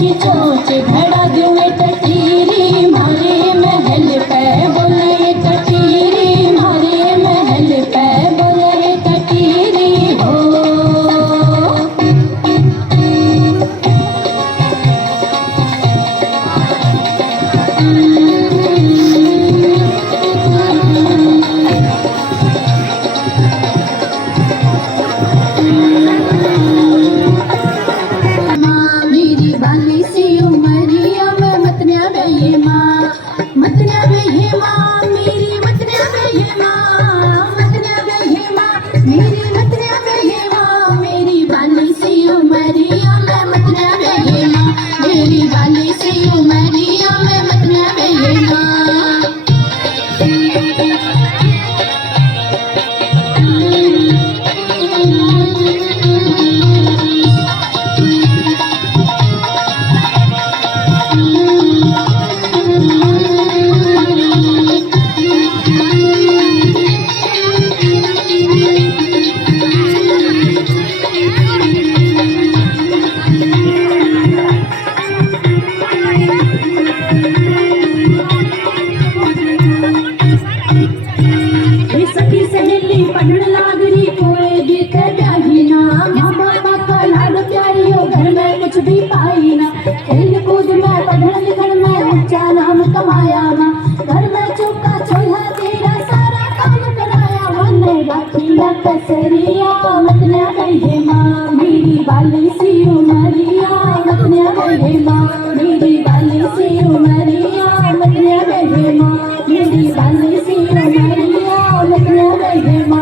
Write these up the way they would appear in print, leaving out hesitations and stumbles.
की चोच घड़ा दूं मैं टटीरी मारे महल पे बोले टटीरी मारे महल पे बोले टटीरी हो। कसरिया मतना गई माँ मेरी बाली सी उमरिया मतना गई माँ मेरी बाली सी उमरिया मतना गई माँ मेरी बाली सी उमरिया मतना गई माँ।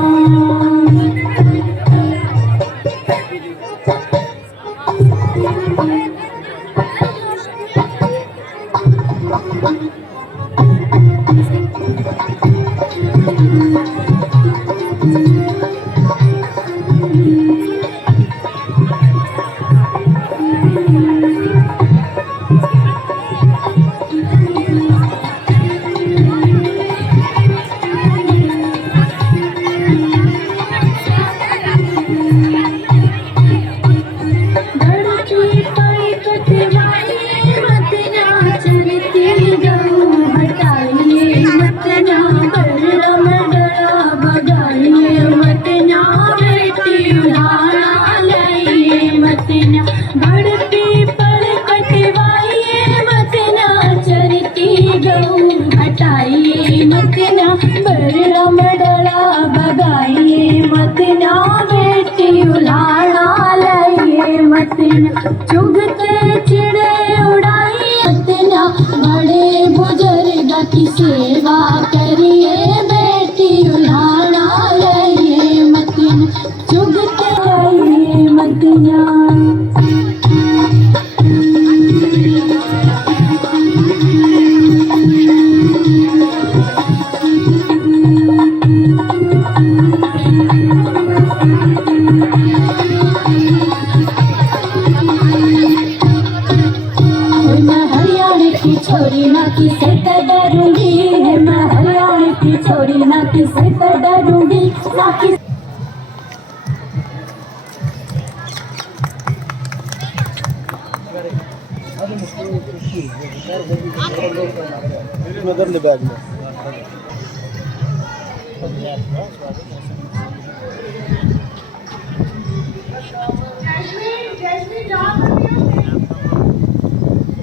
चुगते चिड़े उड़ाई मतना बड़े बुजुर्ग की सेवा करिए बेटी उलाना लाइए मतना चुगते लाइए मतना। छोरी ना किसे तो डरूंगी है मैं हरियाणा की छोरी ना किसे तो डरूंगी ना किस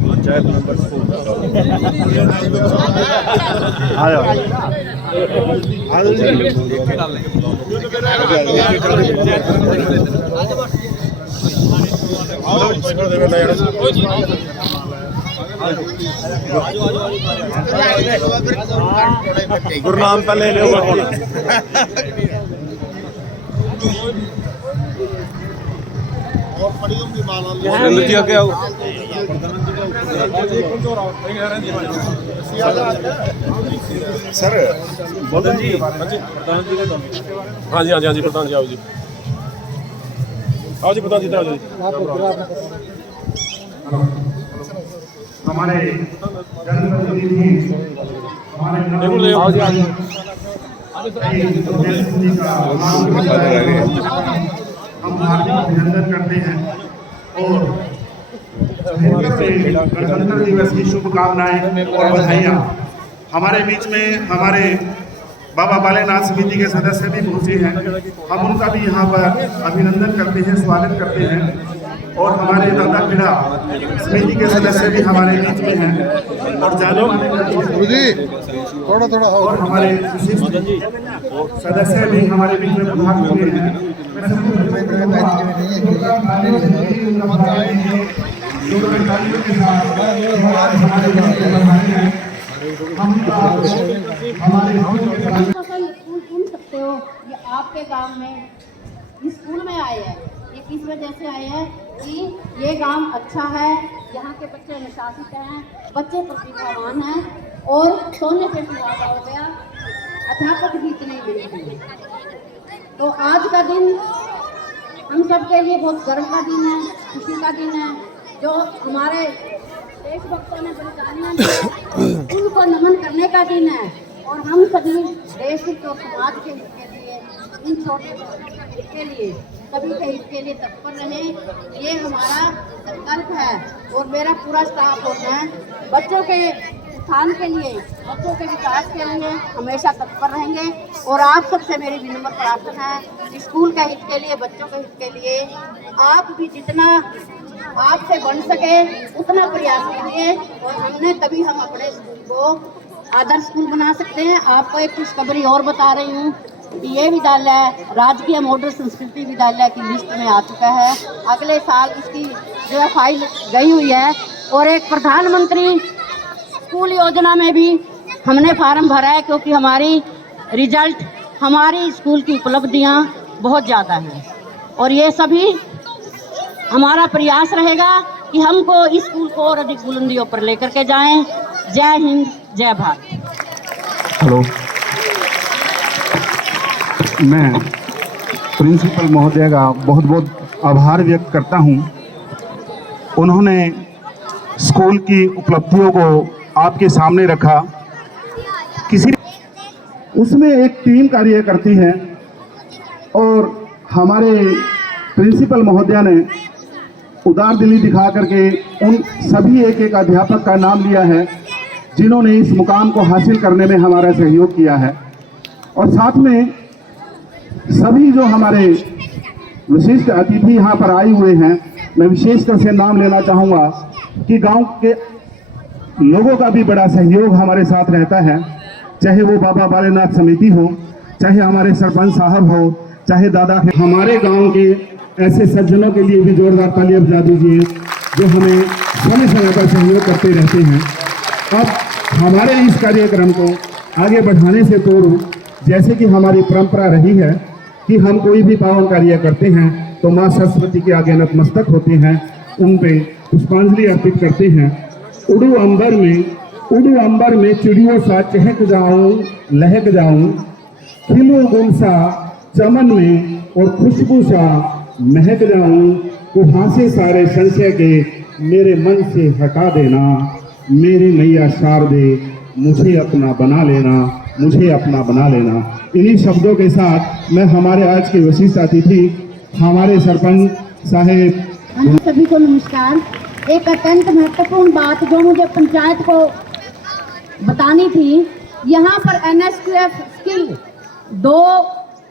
पंचायत नंबर 4 गुरनाम पे ले लो क्या सर बोलो जी। हाँ जी हाँ जी हाँ जी प्रधान जी आओ जी प्रधान जी आओ जी। हमारे जनप्रतिनिधि हमारे आओ जी हम हार्दिक अभिनंदन करते हैं और गणतंत्र दिवस की शुभकामनाएं और बधाइयाँ। हमारे बीच में हमारे बाबा बालेनाथ समिति के सदस्य भी पहुंचे हैं, हम उनका भी यहाँ पर अभिनंदन करते हैं, स्वागत करते हैं। और हमारे दादा खेड़ा समिति के सदस्य भी हमारे बीच में हैं और जाने थोड़ा और हमारे विशिष्ट सदस्य भी हमारे बीच में प्रभाग हुए हैं। स्कूल चुन सकते हो, ये आपके गांव में स्कूल में आए हैं। ये किस वजह से आए हैं कि ये गांव अच्छा है, यहाँ के बच्चे अनुशासित हैं, बच्चे प्रतिभावान हैं और सोने पे सुहागा हो गया, अध्यापक भी इतने मिलते। तो आज का दिन हम सब के लिए बहुत गर्व का दिन है, खुशी का दिन है। जो हमारे देशभक्तों ने बलिदानियां दी उनको नमन करने का दिन है और हम सभी देश हित और समाज के हित के लिए, इन छोटे बच्चों के हित के लिए, सभी के हित के लिए तत्पर रहें, ये हमारा संकल्प है। और मेरा पूरा स्टाफ होता है बच्चों के उत्थान के लिए, बच्चों के विकास के लिए हमेशा तत्पर रहेंगे। और आप सबसे मेरी विनम्र प्रार्थना है, स्कूल के हित के लिए, बच्चों के हित के लिए आप भी जितना आपसे बन सके उतना प्रयास कीजिए और हमने तभी हम अपने स्कूल को आदर्श स्कूल बना सकते हैं। आपको एक खुशखबरी और बता रही हूँ कि ये विद्यालय राजकीय मॉडल संस्कृति विद्यालय की लिस्ट में आ चुका है। अगले साल इसकी जो है फाइल गई हुई है और एक प्रधानमंत्री स्कूल योजना में भी हमने फार्म भरा है, क्योंकि हमारी रिजल्ट, हमारी स्कूल की उपलब्धियाँ बहुत ज़्यादा हैं और ये सभी हमारा प्रयास रहेगा कि हमको इस स्कूल को और अधिक बुलंदियों पर लेकर के जाएं। जय हिंद, जय भारत। हेलो, मैं प्रिंसिपल महोदय का बहुत बहुत आभार व्यक्त करता हूं। उन्होंने स्कूल की उपलब्धियों को आपके सामने रखा। उसमें एक टीम कार्य करती है और हमारे प्रिंसिपल महोदय ने उदार दिली दिखा करके उन सभी एक एक अध्यापक का नाम लिया है जिन्होंने इस मुकाम को हासिल करने में हमारा सहयोग किया है। और साथ में सभी जो हमारे विशिष्ट अतिथि यहाँ पर आए हुए हैं, मैं विशेषकर से नाम लेना चाहूँगा कि गांव के लोगों का भी बड़ा सहयोग हमारे साथ रहता है, चाहे वो बाबा बालेनाथ समिति हो, चाहे हमारे सरपंच साहब हो, चाहे दादा। हमारे गांव के ऐसे सज्जनों के लिए भी जोरदार तालियां बजा दीजिए जो हमें समय समय पर सहयोग करते रहते हैं। अब हमारे इस कार्यक्रम को आगे बढ़ाने से पूर्व, जैसे कि हमारी परंपरा रही है कि हम कोई भी पावन कार्य करते हैं तो माँ सरस्वती के आगे नतमस्तक होते हैं, उन पे पुष्पांजलि अर्पित करते हैं। उड़ू अंबर में चिड़ियों सा चहक जाऊं, लहक जाऊं, खिलूं गुल सा चमन में और खुशबू सा महक जाऊं, कुहासे सारे संशय के मेरे मन से हटा देना, मेरी मैया शारदे मुझे अपना बना लेना, मुझे अपना बना लेना। इन्हीं शब्दों के साथ मैं हमारे आज के विशिष्ट अतिथि हमारे सरपंच साहेब। हम सभी को नमस्कार। एक अत्यंत महत्वपूर्ण बात जो मुझे पंचायत को बतानी थी, यहाँ पर NSQF स्किल 2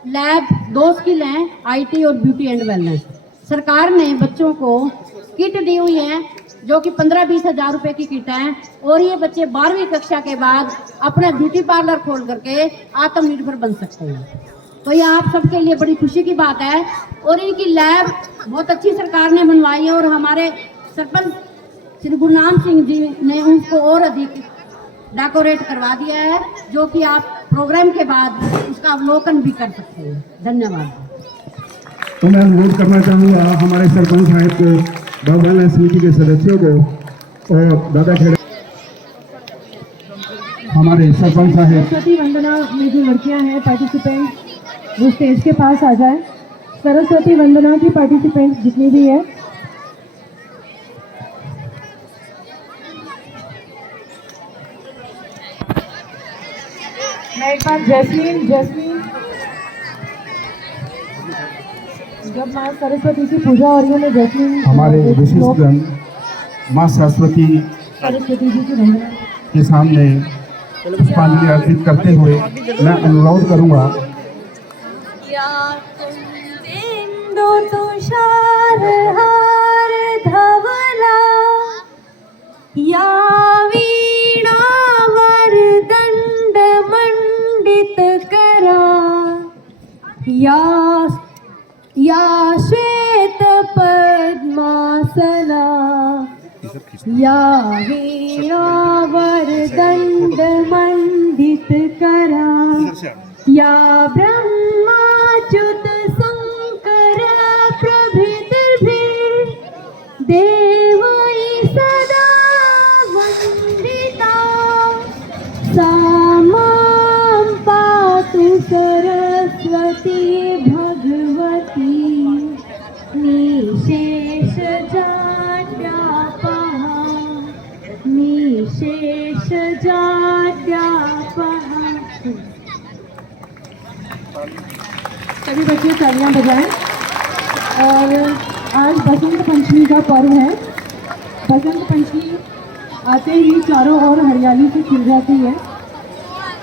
लैब 2 स्किल हैं, IT और ब्यूटी एंड वेलनेस। सरकार ने बच्चों को किट दी हुई है जो कि 15-20 हज़ार रुपए की किट है और ये बच्चे 12वीं कक्षा के बाद अपना ब्यूटी पार्लर खोल करके आत्मनिर्भर बन सकते हैं। तो ये आप सबके लिए बड़ी खुशी की बात है। और इनकी लैब बहुत अच्छी सरकार ने बनवाई है और हमारे सरपंच श्री गुरनाम सिंह जी ने उनको और अधिक डेकोरेट करवा दिया है, जो कि आप प्रोग्राम के बाद उसका अवलोकन भी कर सकते हैं। धन्यवाद। तो मैं अनुरोध करना चाहूँगा हमारे सरपंच साहब को, बाबा समिति के सदस्यों को और दादा खेड़ा हमारे सरपंच साहब। सरस्वती वंदना में जो लड़कियां हैं पार्टिसिपेंट, वो स्टेज के पास आ जाए। सरस्वती वंदना की पार्टिसिपेंट जितनी भी है, मैं एक बार जैस्मीन जब माँ सरस्वती की पूजा हो रही है, मैं जैस्मीन हमारे विशिष्ट जन माँ सरस्वती सरस्वती जी की वंदना के सामने पुष्पांजलि अर्पित करते हुए मैं अनुरोध करूंगा। या कुंदेन्दु तुषार हार धवला या वीणावर दंड मंडित करा या श्वेत पद्मासना या वीणावर दंड मंडित करा या ब्रह्माच्युत शंकर प्रभृतिर्भिः देवै सदा वन्दिता सा मां पातु सरस्वती भगवती निशेषजाड्यापहा। सभी बच्चे तालियां बजाएं। और आज बसंत पंचमी का पर्व है। बसंत पंचमी आते ही चारों ओर हरियाली से खिल जाती है।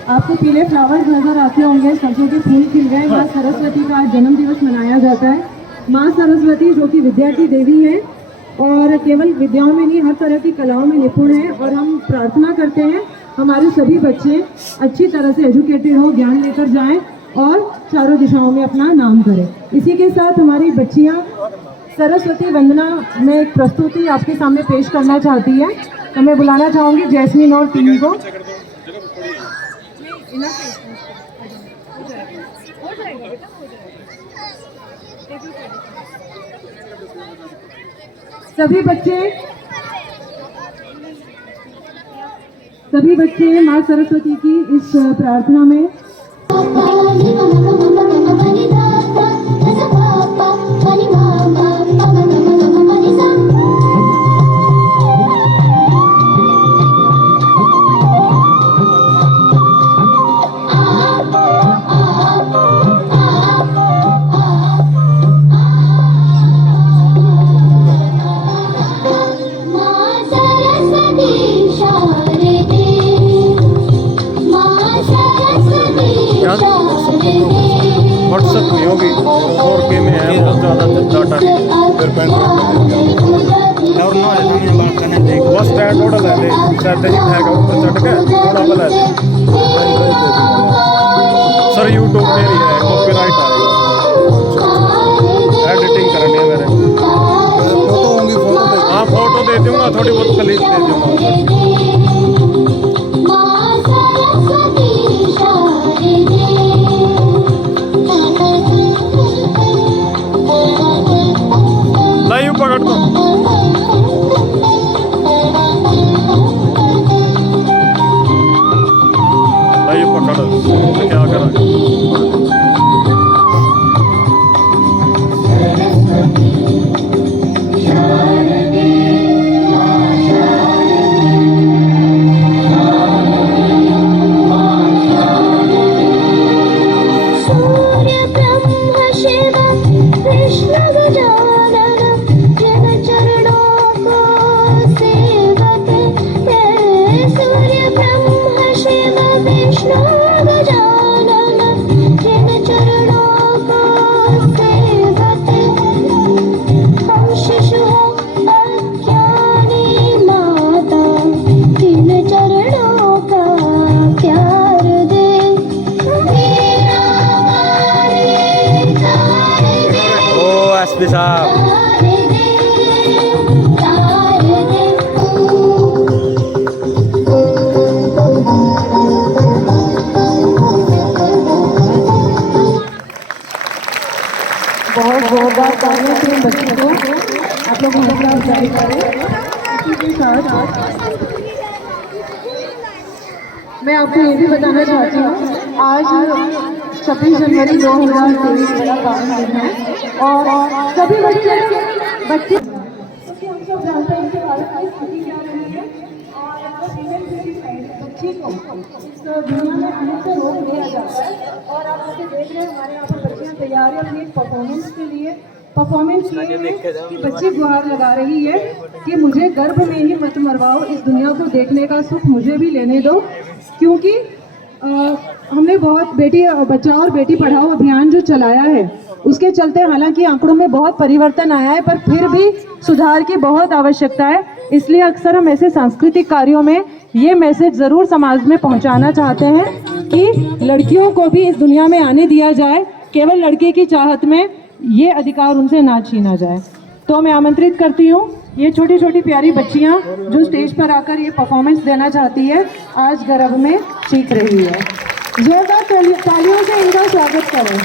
आपको पीले फ्लावर्स नजर आते होंगे, सरसों के फूल खिल गए। माँ सरस्वती का आज जन्म दिवस मनाया जाता है। माँ सरस्वती जो कि विद्या की देवी है और केवल विद्याओं में नहीं, हर तरह की कलाओं में निपुण है। और हम प्रार्थना करते हैं हमारे सभी बच्चे अच्छी तरह से एजुकेटेड हो, ज्ञान लेकर जाएं और चारों दिशाओं में अपना नाम करें। इसी के साथ हमारी बच्चियां सरस्वती वंदना में एक प्रस्तुति आपके सामने पेश करना चाहती है। तो मैं बुलाना चाहूँगी जैस्मीन और टीम को। सभी बच्चे माँ सरस्वती की इस प्रार्थना में व्हाट्सएप नहीं होगी, 4K में है, बहुत ज़्यादा डाटा फिर पेन और ना बस स्टैंड थोड़ा ले ले, शायद ही है ऊपर चढ़ के थोड़ा ले ले सर। यूट्यूब पे ही है, कॉपीराइट आएगा, एडिटिंग करनी है मेरे। फोटो होंगी, हाँ फोटो दे दूँगा, थोड़ी बहुत क्लिप दे दूँगा। लाइव पकड़ दो, लाइव पकड़ तो क्या करा। एसपी साहब बहुत जोरदार तालियां थे बच्चों को। आप लोग हौसला जारी करें। इसी के साथ मैं आपको ये भी बताना चाहती हूँ, आज 26 जनवरी 2023 बड़ा पावन दिन है और सभी बच्चे क्योंकि हम सब जानते हैं कि भारत की स्थिति क्या रही है और बच्ची को इस दुनिया में आने से रोक दिया जाता है। और आप जैसे देख रहे हैं हमारे यहाँ पर बच्चियाँ तैयार हैं अपनी परफॉर्मेंस के लिए परफॉर्मेंस ये है कि बच्ची गुहार लगा रही है कि मुझे गर्भ में ही मत मरवाओ, इस दुनिया को देखने का सुख मुझे भी लेने दो। क्योंकि हमने बहुत बेटी बचाओ और बेटी पढ़ाओ अभियान जो चलाया है, उसके चलते हालांकि आंकड़ों में बहुत परिवर्तन आया है, पर फिर भी सुधार की बहुत आवश्यकता है। इसलिए अक्सर हम ऐसे सांस्कृतिक कार्यों में ये मैसेज ज़रूर समाज में पहुंचाना चाहते हैं कि लड़कियों को भी इस दुनिया में आने दिया जाए, केवल लड़के की चाहत में ये अधिकार उनसे ना छीना जाए। तो मैं आमंत्रित करती हूँ ये छोटी छोटी प्यारी बच्चियाँ जो स्टेज पर आकर ये परफॉर्मेंस देना चाहती है, आज गर्भ में चीख रही है। जोरदार तालियों से इनका स्वागत करें।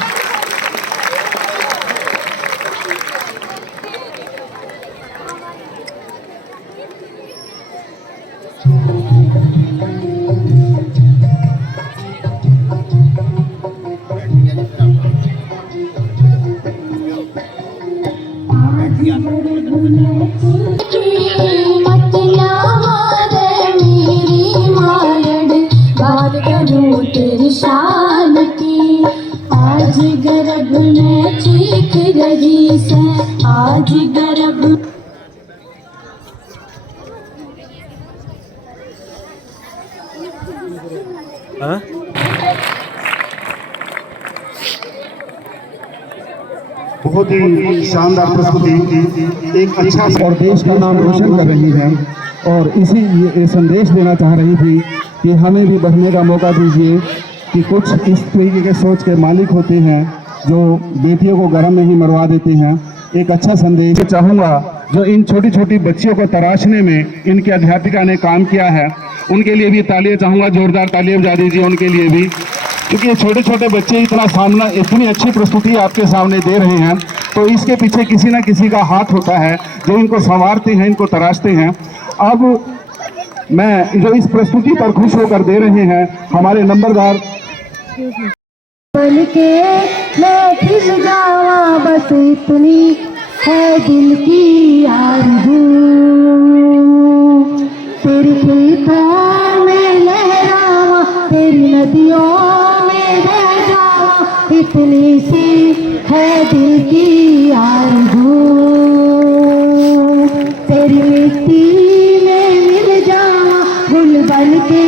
शान की आज गर्भ में चीख रही से, आज गर्भ हाँ? बहुत ही शानदार प्रस्तुति, एक अच्छा और देश का नाम रोशन कर रही है और इसी ये संदेश देना चाह रही थी कि हमें भी बढ़ने का मौका दीजिए कि कुछ इस तरीके के सोच के मालिक होते हैं जो बेटियों को गर्भ में ही मरवा देते हैं। एक अच्छा संदेश चाहूँगा जो इन छोटी छोटी बच्चियों को तराशने में इनकी अध्यापिका ने काम किया है, उनके लिए भी तालियां चाहूँगा, जोरदार तालियां बजा दीजिए उनके लिए भी, क्योंकि ये छोटे छोटे बच्चे इतनी अच्छी प्रस्तुति आपके सामने दे रहे हैं, तो इसके पीछे किसी ना किसी का हाथ होता है जो इनको संवारते हैं, इनको तराशते हैं। अब मैं जो इस प्रस्तुति पर खुश होकर दे रहे हैं हमारे नंबरदार बन के मैं खिल जावा, बस इतनी है दिल की आरज़ू, तेरी खेतों में लहरावा, तेरी नदियों में बह जावा, इतनी सी है दिल की आरज़ू, तेरी मिट्टी में मिल जावा, गुल बन के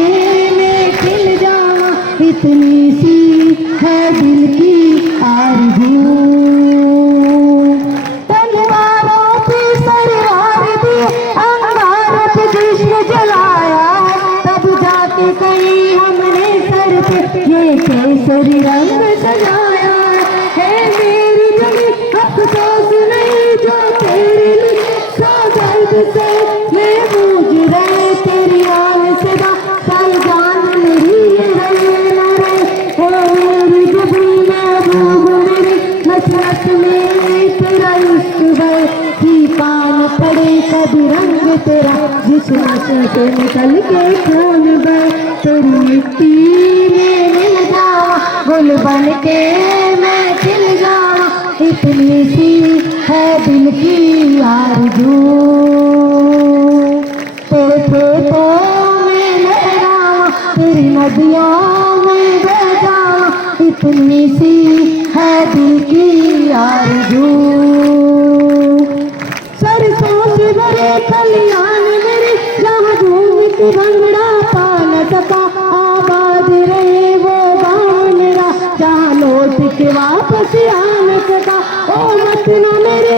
मैं खिल जावा, इतनी सी है दिल की आरज़ू। तलवारों पे सरवार दिए, अंगारों पे कृष्ण जलाया, तब जाके कहीं हमने सर पे ये केसरी रंग सजाया है। मेरी जमी अफसोस नहीं जो तेरे लिए सौ दर्द से मैं बूझ रहे, तेरी आन से साल जान नहीं रहे न रहे, ओ मेरी जबी महबूब मेरी नस नस में तेरा इश्क है, ही पान पड़े कभी रंग तेरा, जिस नशे से निकल के खून बहे, तेरी मिट्टी में मिल जावा, गुल बन के मैं खिल जावा, इतनी सी है दिल की आरज़ू, तेरे खेतों में लहरावा, तेरी नदियों में बह जावा, इतनी सी है दिल की आरज़ू। सरसों से भरे खलियान मेरे, जहाँ घूम के भंगड़ा पा न सका, आबाद रहे वो गाँव मेरा, जहाँ लौट के वापस आ न सका। ओ वतना मेरे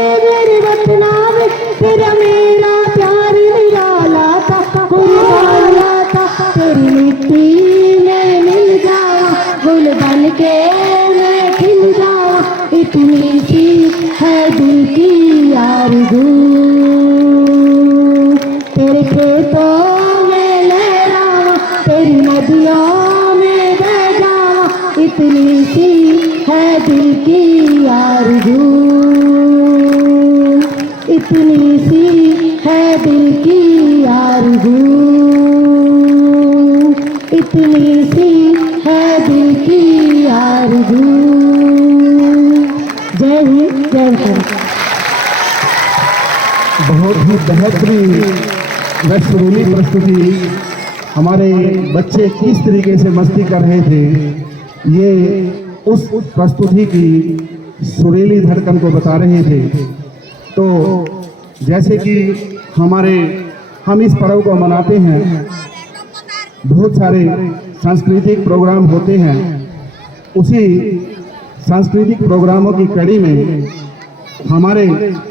वतना में तेरा मेरा प्यार निराला था, कुर्बाना था, तेरी मिट्टी में मिल जावा, गुल बन के मैं खिल जावा, इतनी सी है दिल की आरज़ू, तेरे खेतों में लहरावा, तेरी नदियों में बह जावा, इतनी सी है दिल की आरज़ू, इतनी सी है दिल की आरज़ू, इतनी सी है दिल की आरज़ू। जय हिंद, जय भारत। बहुत ही बेहतरीन व सुरीली प्रस्तुति, हमारे बच्चे किस तरीके से मस्ती कर रहे थे, ये उस प्रस्तुति की सुरीली धड़कन को बता रहे थे। तो जैसे कि हम इस पर्व को मनाते हैं, बहुत सारे सांस्कृतिक प्रोग्राम होते हैं। उसी सांस्कृतिक प्रोग्रामों की कड़ी में हमारे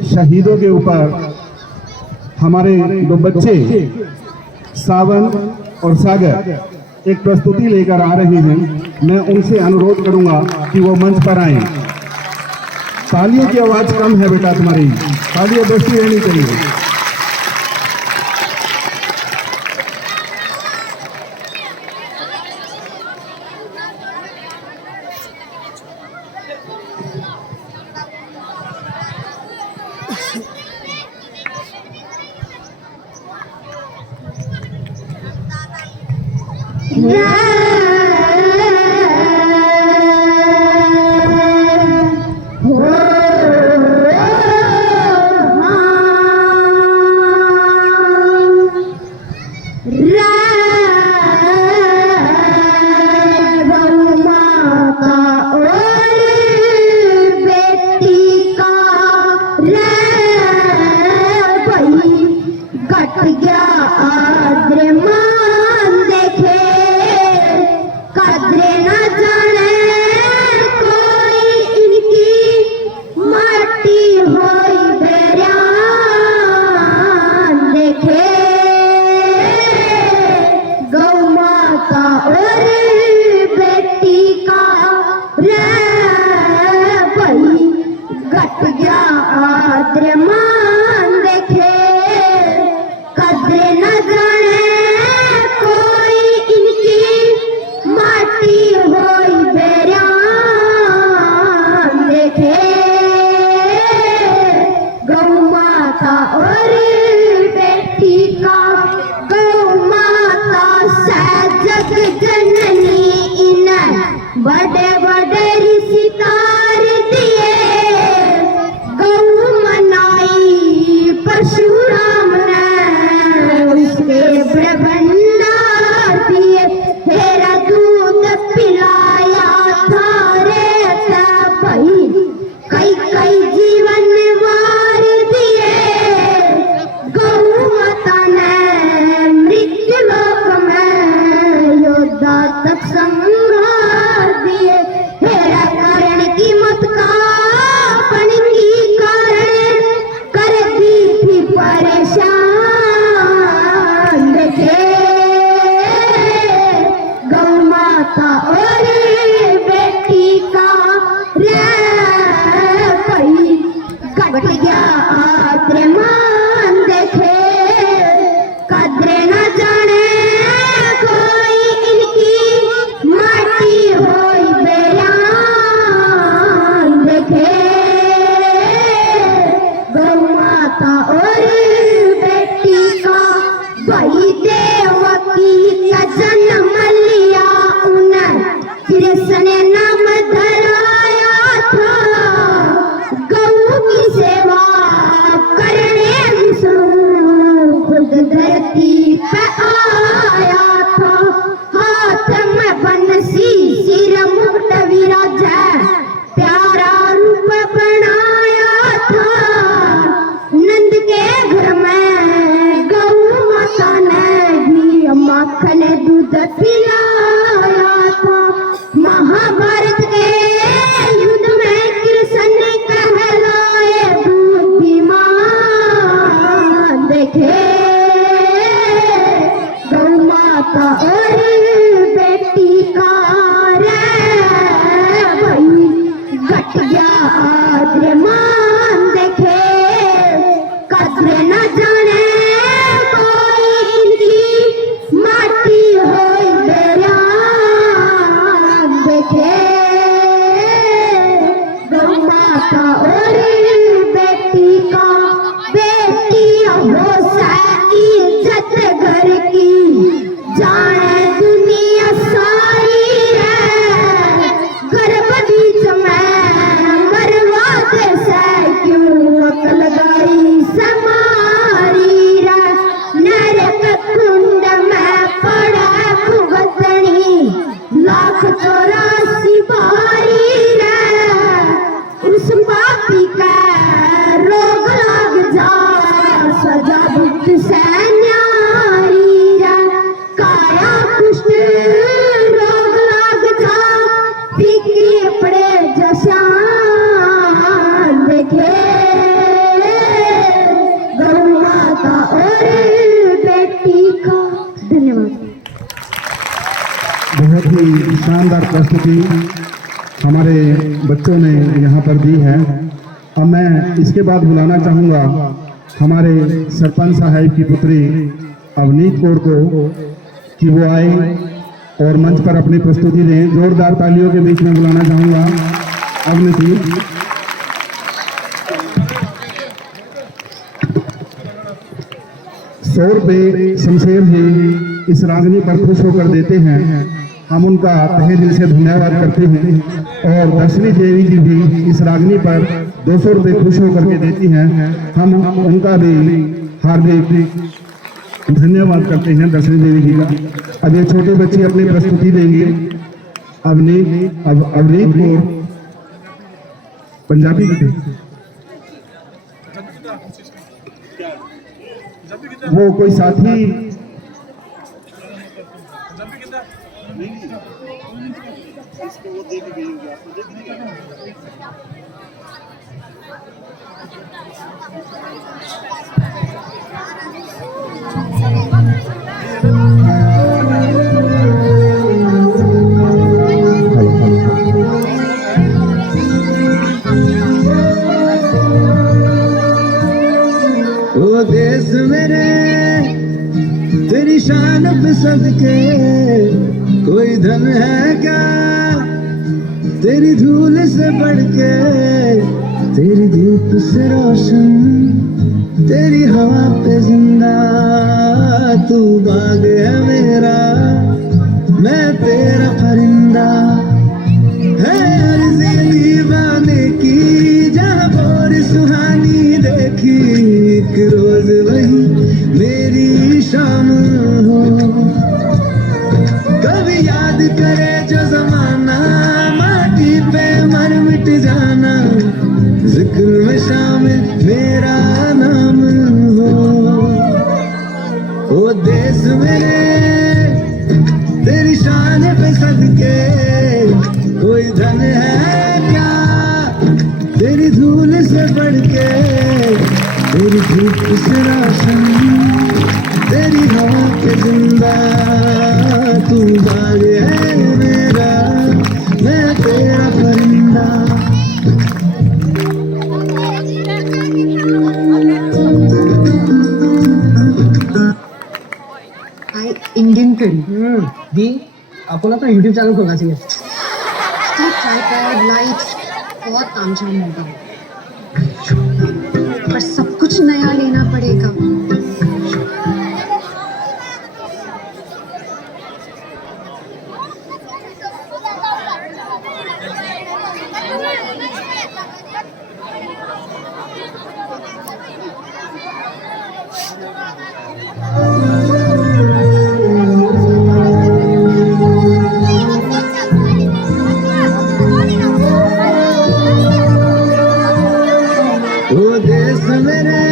शहीदों के ऊपर हमारे दो बच्चे सावन और सागर एक प्रस्तुति लेकर आ रहे हैं। मैं उनसे अनुरोध करूंगा कि वो मंच पर आएं। तालियों की आवाज कम है बेटा तुम्हारी, तालियां बजती रहनी चाहिए। बड़े बड़े सितार दिए गौ मनाई परशुराम ने उसके भंडार दिए तेरा दूध पिलाया था रे भाई कई कई जीवन वार दिए गौ माता ने मृत्यु लोक में योद्धा तक संहार दिए तेरा कारण की मत का बन की कारण कर दी थी परेशान देखे गौ माता और बेटी का रे भाई कट गया आदरे मान देखे कदरे न जाने कोई इनकी माटी होई बेरान देखे गौ माता और बेटी का भाई देवकी का जन्म लिया उन्हें कृष्ण ने नाम धराया था गौ की सेवा करने विष्णु खुद धरती पे आया था हाथ में बंसी सिर मुकुट विराजा प्यारा रूप बनाया था नंद के घर में गौ माता ने घी माखन दूध पिलाया था महाभारत के युद्ध में कृष्ण कहलाए बुद्धिमान देखे गौ माता और बेटी का रे भाई गट गया आदरे मान देखे कदरे न जाने कोई इनकी माटी होई बेरान देखे गौ माता और बेटी का बेटी हो इज्जत घर की जाने दुनिया सारी है गर्भ बीच में मरवा दे से क्यों अकल गई समारी रे नरक कुंड में पड़ा भुगतनी लाख 84 बारी रे उस की शानदार प्रस्तुति हमारे बच्चों ने यहाँ पर दी है। अब मैं इसके बाद बुलाना चाहूँगा हमारे सरपंच साहब की पुत्री अवनीत कौर को कि वो आए और मंच पर अपनी प्रस्तुति दें। जोरदार तालियों के बीच में बुलाना चाहूँगा अवनीत जी। 100 रुपये शमशेर जी इस रागनी पर खुश होकर देते हैं। हम उनका तहे दिल से धन्यवाद करते हैं और दर्शनी देवी जी भी इस रागनी पर 200 रुपये खुश होकर के देती हैं। हम उनका भी हार्दिक धन्यवाद करते हैं दर्शनी देवी जी का। अब ये छोटे बच्चे अपनी प्रस्तुति देंगे। अवनीत को पंजाबी वो कोई साथी ओ देश मेरे तेरी शान पे सदके कोई धन है क्या तेरी धूल से बढ़ के, तेरी धूप से रोशन, तेरी हवा पे जिंदा। तू बाग है मेरा, मैं तेरा परिंदा। है अर्ज़ी दीवाने की जहाँ बोर सुहानी देखी, एक रोज वही मेरी शाम हो। कभी याद करे जो जमाना, माटी पे मर मिट जाना, जिक्र में शामिल मेरा नाम हो। ओ देश मेरे तेरी शान पे सदके कोई धन है क्या तेरी धूल से बढ़ के, तेरी धूप से रोशन, तेरी हवा पे जिंदा। तू बाग है मेरा, मैं तेरा परिंदा। इंडियन करी दी आपको अपना यूट्यूब चैनल खोलना चाहिए। ट्राइपॉड, लाइट्स, बहुत तामझाम होगा, पर सब कुछ नया लेना पड़ेगा। ओ देश मेरे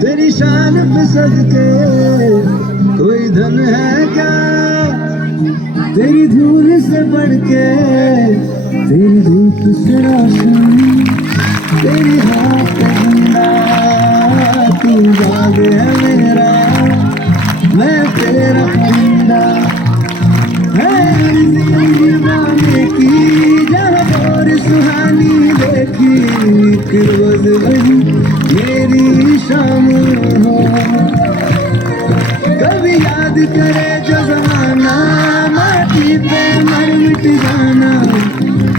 तेरी शान पे सदके कोई धन है क्या तेरी धूल से बढ़ के, तेरी धूप से रोशन, तेरी हाथ पे जिंदा। तू बाग है मेरा, मैं तेरा परिंदा। है दीवाने की जहाँ और सुहानी देखी, एक रोज वही मेरी शाम हो। कभी याद करे जो जमाना, माटी पे मर मिट जाना,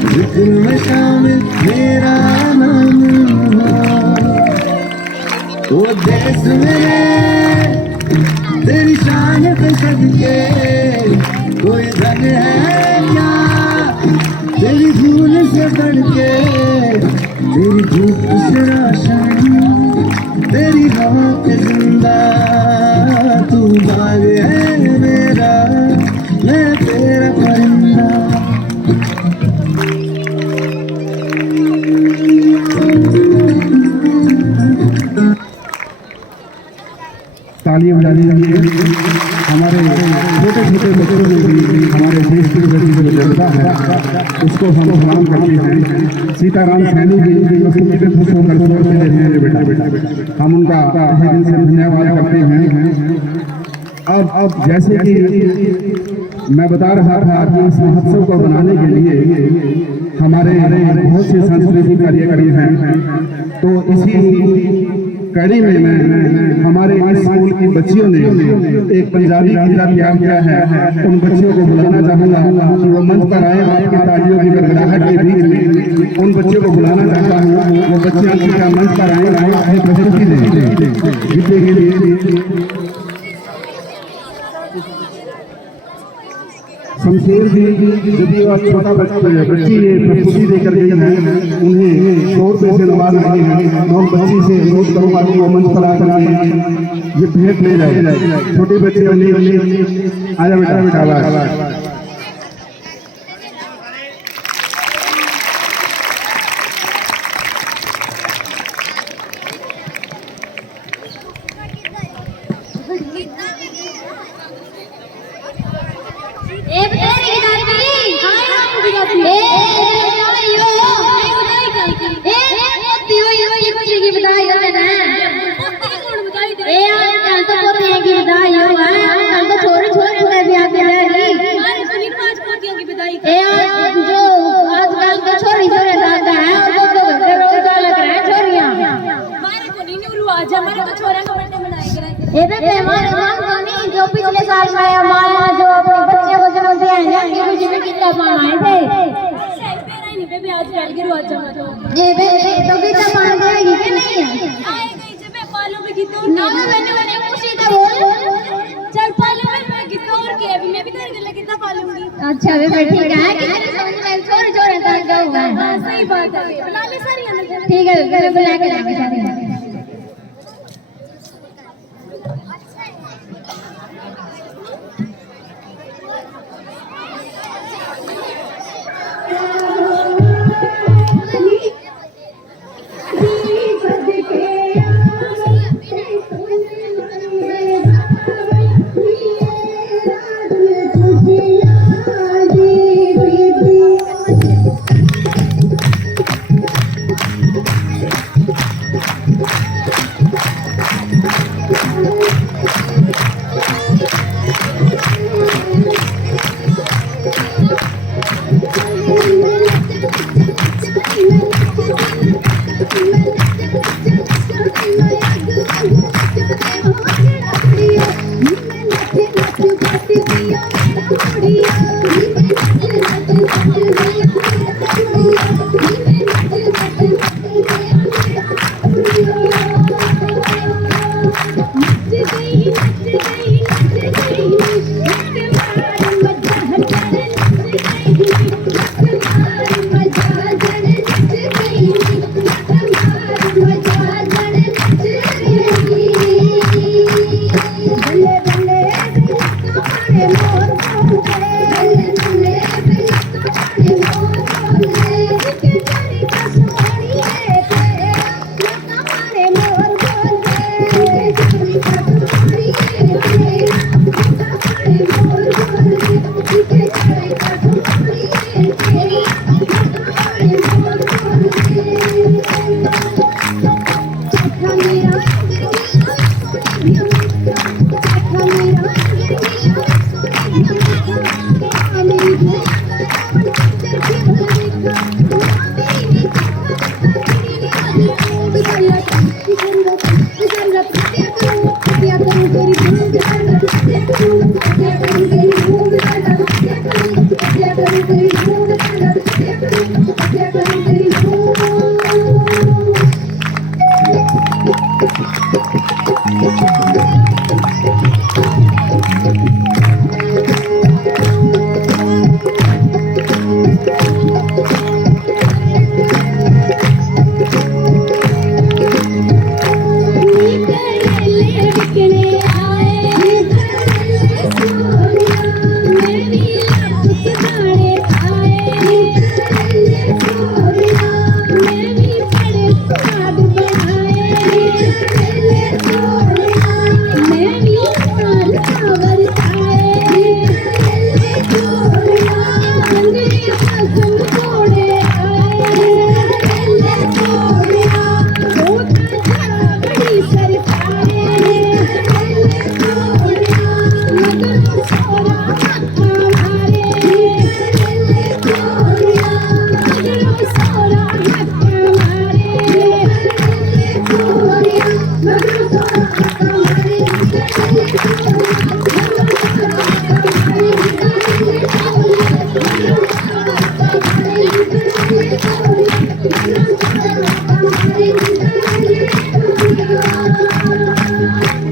जिक्र में शामिल मेरा नाम हो। वो देश मेरे तेरी शान पे सदके कोई धन है क्या तेरी धूल से बढ़ के, तेरी धूप से रोशन, तेरी हवा पे जिंदा। तू बाग है मेरा, मैं तेरा परिंदा। तालियां बजानी चाहिए। हमारे छोटे छोटे बच्चों ने भी हमारे देश की प्रति जो जनता है उसको हम सलाम करते हैं। सीताराम सैनी जी प्रस्तुति पे खुश होकर जोर से दे रहे हैं बेटा, हम उनका तहे दिल से धन्यवाद करते हैं। अब जैसे कि मैं बता रहा था कि इस महोत्सव को बनाने के लिए हमारे बहुत से सांस्कृतिक कार्यक्रम हैं। तो इसी कड़ी में मैं हमारे इस स्कूल की बच्चियों ने एक पंजाबी गीता तैयार किया है। उन बच्चियों को बुलाना चाहूंगा कि वो मंच पर आए। आपकी तालियों की गड़गड़ाहट के बीच में उन बच्चों को बुलाना चाहता हूँ। वो बच्चियां कृपया मंच पर आए, अपनी प्रस्तुति दें गीते के लिए। शमशेर जी यदि वह छोटा बच्ची ये प्रस्तुति देकर गई है, उन्हें 100 रुपये से नवाज रहे हैं। मैं उन बच्ची से अनुरोध करूँगा कि वो मंच पर आकर ये भेंट ले जाए। छोटे बच्चे आजा बेटा आवाज। जो पिछले साल में हमारा जो अपने बच्चे को जन्म दिया है ना, ये मुझे कितना पान आए थे। आज कल के रोज ये तो गीता पान जाएगी कि नहीं है? आएगी जब मैं पालो में गीता ना मैंने खुशी था बोल चल पालो में मैं गीता और के अभी मैं भी तेरे गले गीता पालूंगी। अच्छा वे ठीक है कि समझ में छोड़ छोड़ तक होगा। हां सही बात है, बुला ले सारी अंदर। ठीक है मैं बुला के लाऊंगी सारी। आए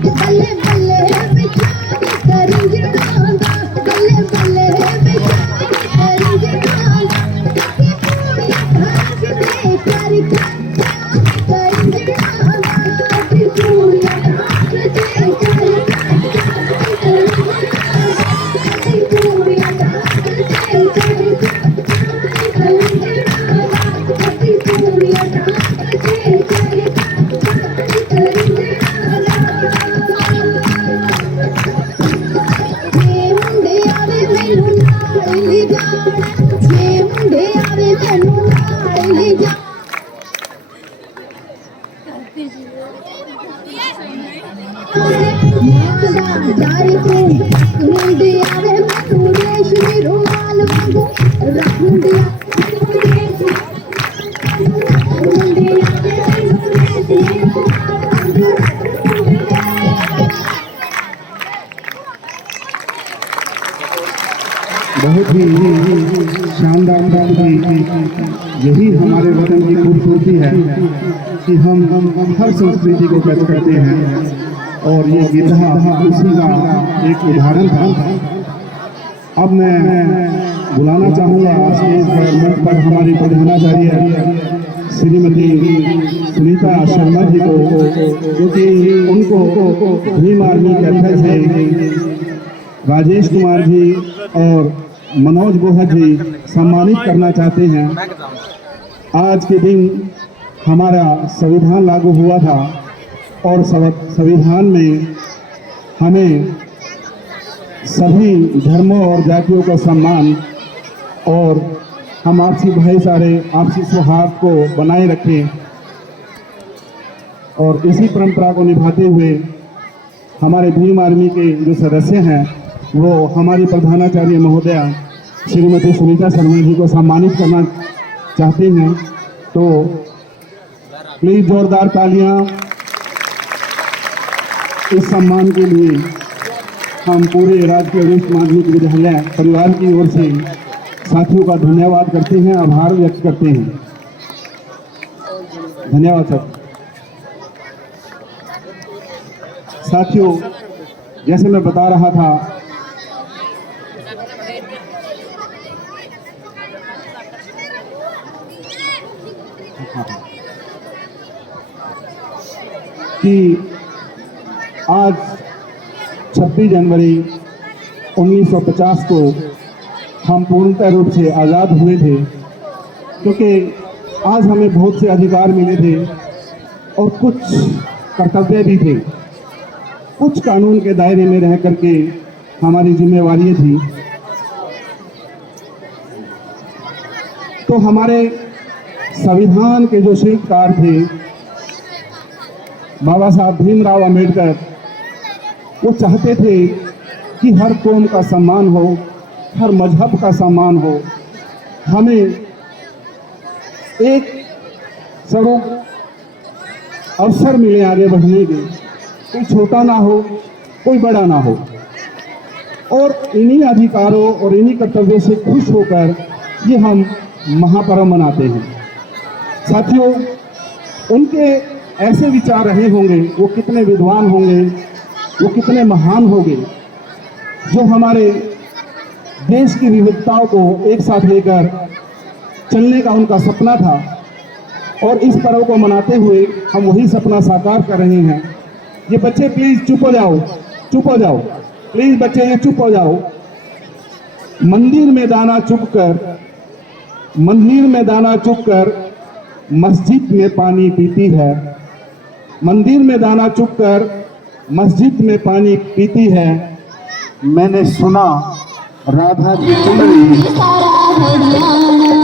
बल्ले बल्ले बिछा करेंगे डांगा, बल्ले बल्ले बिछा करेंगे डांगा, भाग दे कर करेंगे डांगा, पूरा भाग दे कर पूरा भाग दे करेंगे डांगा, पूरा भाग दे करेंगे जे मुंडे आवे मैनू नाल ले जाण, जे मुंडे आवे मैनू नाल ले जाण। मादादारी को मुंडे आवे मैनू रेशमी रुमाल वांगू रख मुंडिया, मुंडे आवे मैनू रेशमी रुमाल वांगू बहुत ही शानदार यही हमारे वतन की खूबसूरती है कि हम हर संस्कृति को टच करते हैं और ये गिद्धा उसी का एक उदाहरण था। अब मैं बुलाना चाहूँगा स्टेज पर मंच पर हमारी प्रधानाचार्य श्रीमती सुनीता शर्मा जी को, क्योंकि उनको भीम आर्मी के अध्यक्ष है राजेश कुमार जी और मनोज बोहा जी सम्मानित करना चाहते हैं। आज के दिन हमारा संविधान लागू हुआ था और संविधान में हमें सभी धर्मों और जातियों का सम्मान और हम आपसी भाईचारे आपसी सौहार्द को बनाए रखें और इसी परंपरा को निभाते हुए हमारे भीम आर्मी के जो सदस्य हैं वो हमारी प्रधानाचार्य महोदया श्रीमती सुनीता शर्मा जी को सम्मानित करना चाहते हैं। तो प्लीज जोरदार तालियां इस सम्मान के लिए हम पूरे राजकीय वरिष्ठ माध्यमिक विद्यालय परिवार की ओर से साथियों का धन्यवाद करते हैं, आभार व्यक्त करते हैं। धन्यवाद सर। साथियों, जैसे मैं बता रहा था कि आज 26 जनवरी 1950 को हम पूर्णतः रूप से आज़ाद हुए थे, क्योंकि आज हमें बहुत से अधिकार मिले थे और कुछ कर्तव्य भी थे, कुछ कानून के दायरे में रह करके हमारी जिम्मेवारी थी। तो हमारे संविधान के जो शिल्पकार थे बाबा साहब भीमराव अंबेडकर, वो चाहते थे कि हर कौम का सम्मान हो, हर मजहब का सम्मान हो। हमें एक स्वरूप अवसर मिले आगे बढ़ने के, कोई छोटा ना हो कोई बड़ा ना हो, और इन्हीं अधिकारों और इन्हीं कर्तव्यों से खुश होकर ये हम महापर्व मनाते हैं। साथियों, उनके ऐसे विचार रहे होंगे, वो कितने विद्वान होंगे, वो कितने महान होंगे, जो हमारे देश की विविधताओं को एक साथ लेकर चलने का उनका सपना था। और इस पर्व को मनाते हुए हम वही सपना साकार कर रहे हैं। ये बच्चे प्लीज चुप हो जाओ, चुप हो जाओ, प्लीज बच्चे ये चुप हो जाओ। मंदिर में दाना चुपकर, मंदिर में दाना चुपकर मस्जिद में पानी पीती है। मंदिर में दाना चुपकर मस्जिद में पानी पीती है। मैंने सुना राधा की चुनरी सारा हरियाणा